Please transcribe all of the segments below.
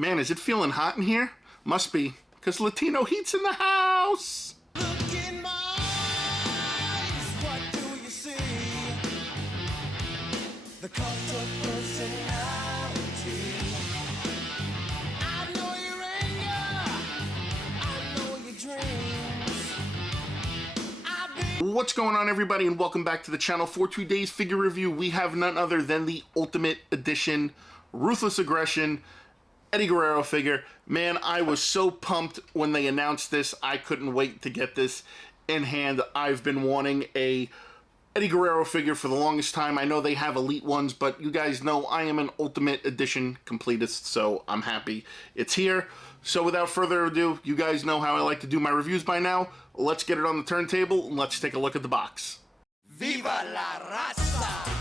Man, is it feeling hot in here? Must be, because Latino Heat's in the house! Look in my eyes, what do you see? The cult of personality. I know your anger, I know your dreams. What's going on, everybody, and welcome back to the channel. For today's figure review, we have none other than the Ultimate Edition Ruthless Aggression Eddie Guerrero figure. Man, I was so pumped when they announced this. I couldn't wait to get this in hand. I've been wanting a Eddie Guerrero figure for the longest time. I know they have elite ones, but you guys know I am an Ultimate Edition completist, so I'm happy it's here. So without further ado, you guys know how I like to do my reviews by now. Let's get it on the turntable and let's take a look at the box. Viva la raza!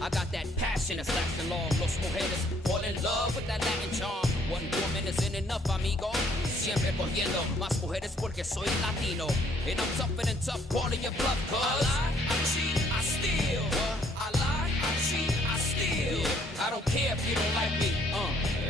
I got that passion that's lasting long. Los mujeres fall in love with that Latin charm. One woman isn't enough, amigo. Siempre cogiendo más mujeres porque soy Latino. And I'm tougher than tough, calling your bluff, cuz I lie, I cheat, I steal. I lie, I cheat, I steal. Yeah, I don't care if you don't like me.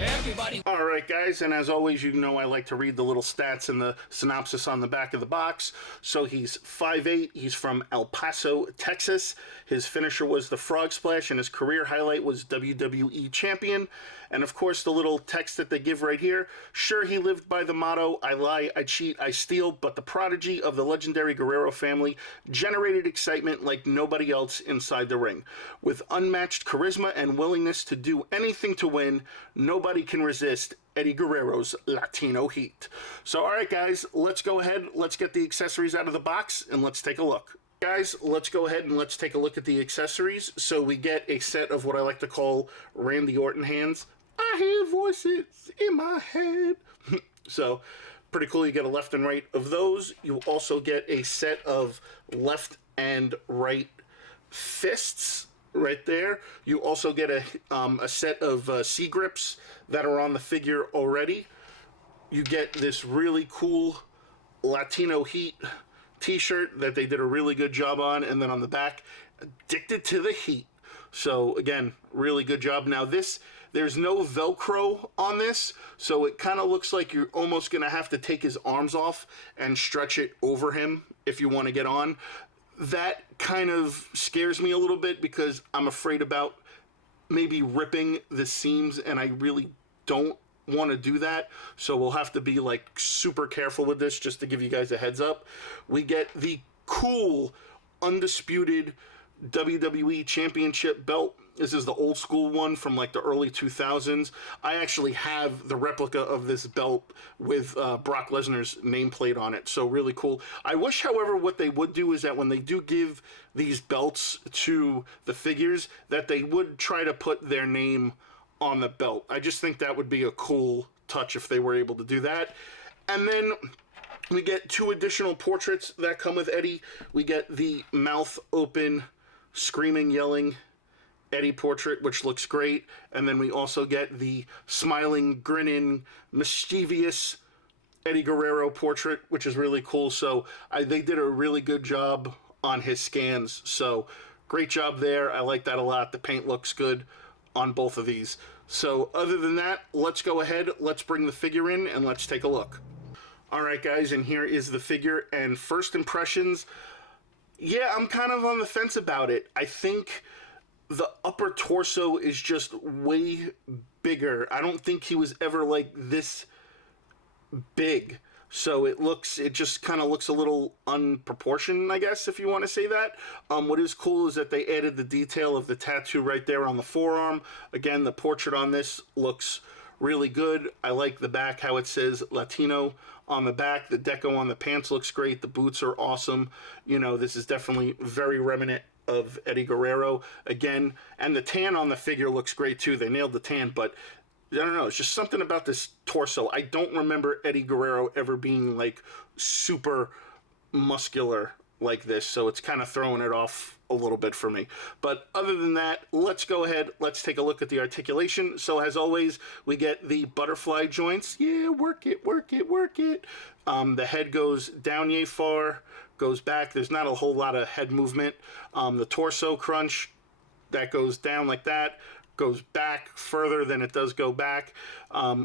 Everybody. Alright guys, and as always, you know I like to read the little stats and the synopsis on the back of the box. So he's 5'8", he's from El Paso, Texas. His finisher was the Frog Splash, and his career highlight was WWE Champion. And of course, the little text that they give right here. Sure, he lived by the motto, I lie, I cheat, I steal, but the prodigy of the legendary Guerrero family generated excitement like nobody else inside the ring. With unmatched charisma and willingness to do anything to win, nobody can resist Eddie Guerrero's Latino heat. So, alright guys, let's go ahead, let's get the accessories out of the box, and let's take a look. Guys, let's go ahead and let's take a look at the accessories. So we get a set of what I like to call Randy Orton hands. I hear voices in my head. So, pretty cool. You get a left and right of those. You also get a set of left and right fists right there. You also get a set of C-grips that are on the figure already. You get this really cool Latino Heat t-shirt that they did a really good job on, and then on the back, addicted to the heat. So again, really good job. Now there's no Velcro on this, so it kind of looks like you're almost gonna have to take his arms off and stretch it over him if you want to get on. That kind of scares me a little bit because I'm afraid about maybe ripping the seams, and I really don't want to do that, so we'll have to be like super careful with this, just to give you guys a heads up. We get the cool undisputed WWE Championship belt. This is the old school one from like the early 2000s. I actually have the replica of this belt with Brock Lesnar's nameplate on it, so really cool. I wish, however, what they would do is that when they do give these belts to the figures, that they would try to put their name on the belt. I just think that would be a cool touch if they were able to do that. And then we get two additional portraits that come with Eddie. We get the mouth open, screaming, yelling Eddie portrait, which looks great. And then we also get the smiling, grinning, mischievous Eddie Guerrero portrait, which is really cool. So they did a really good job on his scans. So great job there. I like that a lot. The paint looks good on both of these. So other than that, let's go ahead, let's bring the figure in and let's take a look. Alright guys, and here is the figure, and first impressions, yeah, I'm kind of on the fence about it. I think the upper torso is just way bigger. I don't think he was ever like this big. So it just kind of looks a little unproportioned, I guess, if you want to say that. What is cool is that they added the detail of the tattoo right there on the forearm. Again, the portrait on this looks really good. I like the back, how it says Latino on the back. The deco on the pants looks great. The boots are awesome. You know, this is definitely very reminiscent of Eddie Guerrero. Again, and the tan on the figure looks great too. They nailed the tan, but I don't know, it's just something about this torso. I don't remember Eddie Guerrero ever being like super muscular like this, so it's kind of throwing it off a little bit for me. But other than that, let's go ahead, let's take a look at the articulation. So as always, we get the butterfly joints. Yeah, work it, work it, work it. The head goes down yay far, goes back. There's not a whole lot of head movement. The torso crunch, that goes down like that, goes back further than it does go back.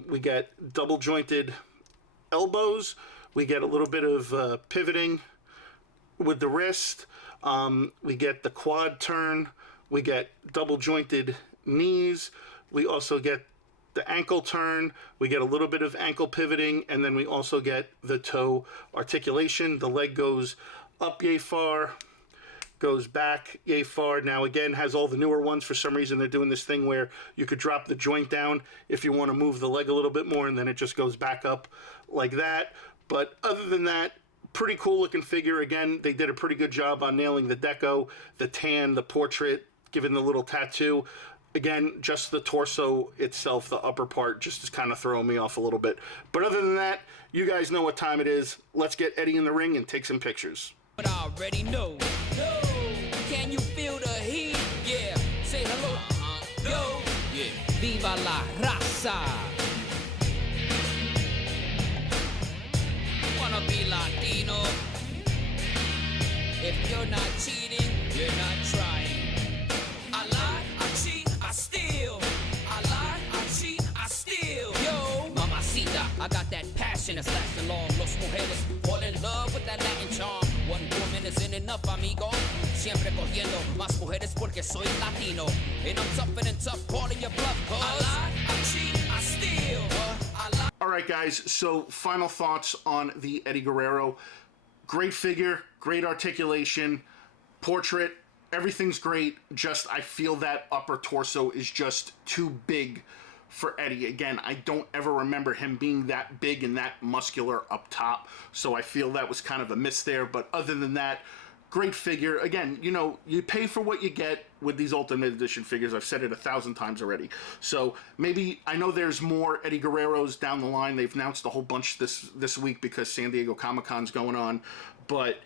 We get double jointed elbows. We get a little bit of pivoting with the wrist. We get the quad turn. We get double jointed knees. We also get the ankle turn. We get a little bit of ankle pivoting, and then we also get the toe articulation. The leg goes up yay far, goes back yay far. Now again, has all the newer ones. For some reason they're doing this thing where you could drop the joint down if you want to move the leg a little bit more, and then it just goes back up like that. But other than that, pretty cool looking figure. Again, they did a pretty good job on nailing the deco, the tan, the portrait, giving the little tattoo. Again, just the torso itself, the upper part, just is kind of throwing me off a little bit. But other than that, you guys know what time it is. Let's get Eddie in the ring and take some pictures. But I already know. No. Can you feel the heat? Yeah. Say hello. Yo. Yeah. Viva la raza. Wanna be Latino? If you're not cheating, you're not trying. I lie, I cheat, I steal. I lie, I cheat, I steal. Yo, mamacita, I got that passion that's lasting long. Los mujeres fall in love with that Latin charm. One woman isn't enough, amigo. Siempre cogiendo más mujeres porque soy Latino. And I'm tougher than tough, calling your bluff, cause I lie, I cheat, I steal. I lie. All right, guys, so final thoughts on the Eddie Guerrero. Great figure, great articulation, portrait, everything's great. Just, I feel that upper torso is just too big for Eddie. Again, I don't ever remember him being that big and that muscular up top, so I feel that was kind of a miss there. But other than that, great figure. Again, you know, you pay for what you get with these Ultimate Edition figures. I've said it 1,000 times already. So maybe, I know there's more Eddie Guerreros down the line. They've announced a whole bunch this week because San Diego Comic-Con's going on. But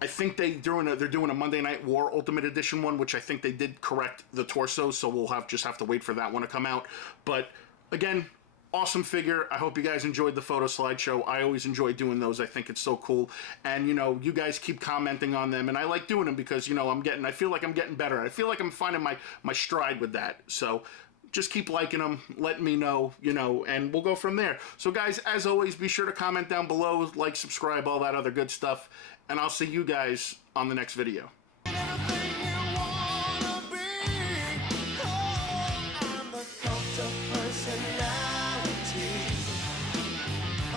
I think they're doing a Monday Night War Ultimate Edition one, which I think they did correct the torso, so we'll just have to wait for that one to come out. But again, awesome figure. I hope you guys enjoyed the photo slideshow. I always enjoy doing those. I think it's so cool. And, you know, you guys keep commenting on them, and I like doing them because, you know, I feel like I'm getting better. I feel like I'm finding my stride with that. So just keep liking them, letting me know, you know, and we'll go from there. So guys, as always, be sure to comment down below, like, subscribe, all that other good stuff, and I'll see you guys on the next video.